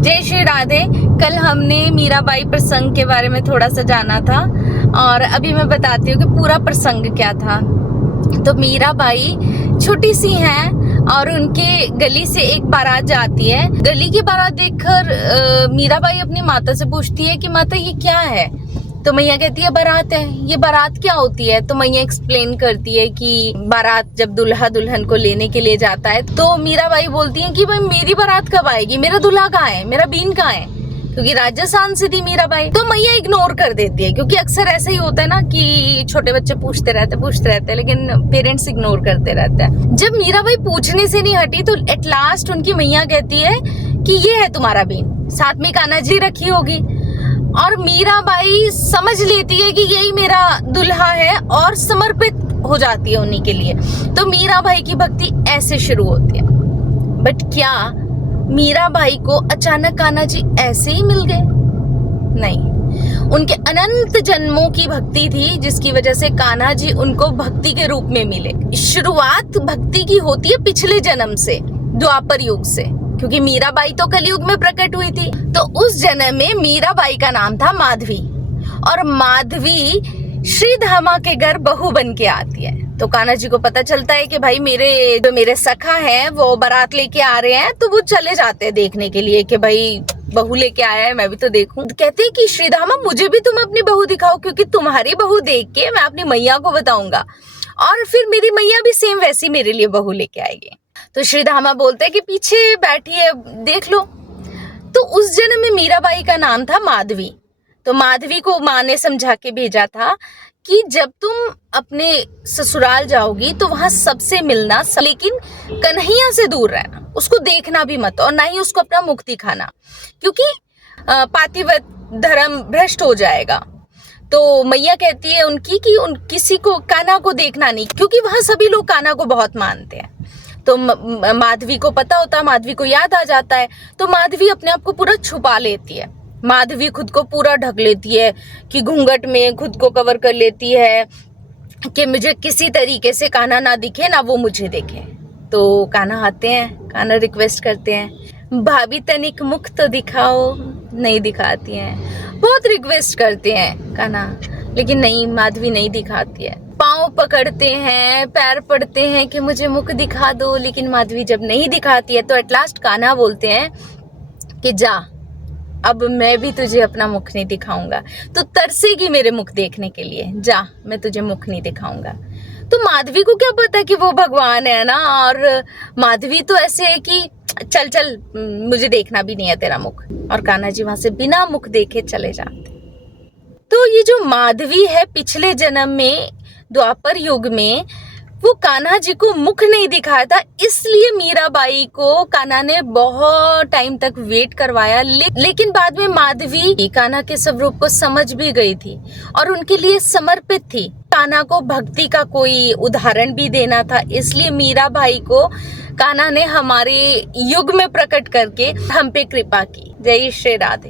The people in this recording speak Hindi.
जय श्री राधे। कल हमने मीराबाई प्रसंग के बारे में थोड़ा सा जाना था और अभी मैं बताती हूँ कि पूरा प्रसंग क्या था। तो मीराबाई छोटी सी हैं और उनके गली से एक बारात जाती है। गली की बारात देखकर मीराबाई अपनी माता से पूछती है कि माता ये क्या है। तो मैया कहती है बारात है। ये बारात क्या होती है? तो मैया एक्सप्लेन करती है कि बारात जब दुल्हा दुल्हन को लेने के लिए जाता है तो मीराबाई बोलती है कि भाई मेरी बारात कब आएगी, मेरा दुल्हा कहाँ है, मेरा बीन कहाँ है, क्योंकि राजस्थान से थी मीराबाई। तो मैया इग्नोर कर देती है, क्योंकि अक्सर ऐसा ही होता है ना कि छोटे बच्चे पूछते रहते हैं लेकिन पेरेंट्स इग्नोर करते रहते हैं। जब मीराबाई पूछने से नहीं हटी तो एट लास्ट उनकी मैया कहती है कि ये है तुम्हारा बीन, साथ में कान्हा जी रखी होगी। और मीराबाई समझ लेती है कि यही मेरा दुल्हा है और समर्पित हो जाती है उन्हीं के लिए। तो मीराबाई की भक्ति ऐसे शुरू होती है। बट क्या मीराबाई को अचानक कान्हा जी ऐसे ही मिल गए? नहीं, उनके अनंत जन्मों की भक्ति थी जिसकी वजह से कान्हा जी उनको भक्ति के रूप में मिले। शुरुआत भक्ति की होती है पिछले जन्म से, द्वापर युग से, क्योंकि मीराबाई तो कलयुग में प्रकट हुई थी। तो उस जन्म में मीराबाई का नाम था माधवी और माधवी श्रीधामा के घर बहू बन के आती है। तो कान्हा जी को पता चलता है कि भाई मेरे सखा हैं वो बारात लेके आ रहे हैं, तो वो चले जाते हैं देखने के लिए कि भाई बहू लेके आया है, मैं भी तो देखूं। तो कहते हैं कि श्रीधामा मुझे भी तुम अपनी बहू दिखाओ, क्योंकि तुम्हारी बहू देख के मैं अपनी मैया को बताऊंगा और फिर मेरी मैया भी सेम वैसी मेरे लिए बहू लेके आएगी। तो श्रीधामा बोलते हैं कि पीछे बैठी है, देख लो। तो उस जन्म में मीराबाई का नाम था माधवी। तो माधवी को माँ ने समझा के भेजा था कि जब तुम अपने ससुराल जाओगी तो वहां सबसे मिलना, लेकिन कन्हैया से दूर रहना, उसको देखना भी मत और ना ही उसको अपना मुख दिखाना, क्योंकि पातिव्रत धर्म भ्रष्ट हो जाएगा। तो मैया कहती है उनकी कि किसी को कान्हा को देखना नहीं, क्योंकि वहां सभी लोग कान्हा को बहुत मानते हैं। तो माधवी को पता होता है, माधवी को याद आ जाता है, तो माधवी अपने आप को पूरा छुपा लेती है। माधवी खुद को पूरा ढक लेती है कि घूंघट में खुद को कवर कर लेती है कि मुझे किसी तरीके से कान्हा ना दिखे ना वो मुझे देखे। तो कान्हा आते हैं, कान्हा रिक्वेस्ट करते हैं भाभी तनिक मुख तो दिखाओ, नहीं दिखाती हैं। बहुत रिक्वेस्ट करते हैं कान्हा, लेकिन नहीं, माधवी नहीं दिखाती है। पाँव पकड़ते हैं, पैर पड़ते हैं कि मुझे मुख दिखा दो, लेकिन माधवी जब नहीं दिखाती है तो एट लास्ट कान्हा बोलते हैं कि जा, अब मैं भी तुझे अपना मुख नहीं दिखाऊंगा, तो तरसेगी मेरे मुख देखने के लिए, जा मैं तुझे मुख नहीं दिखाऊंगा। तो माधवी को क्या पता कि वो भगवान है ना, और माधवी तो ऐसे है कि चल चल मुझे देखना भी नहीं है तेरा मुख, और कान्हा जी वहां से बिना मुख देखे चले जाते। तो ये जो माधवी है पिछले जन्म में द्वापर युग में वो कान्हा जी को मुख नहीं दिखाया था, इसलिए मीराबाई को कान्हा ने बहुत टाइम तक वेट करवाया। लेकिन बाद में माधवी कान्हा के स्वरूप को समझ भी गई थी और उनके लिए समर्पित थी। कान्हा को भक्ति का कोई उदाहरण भी देना था, इसलिए मीराबाई को कान्हा ने हमारे युग में प्रकट करके हम पे कृपा की। जय श्री राधे।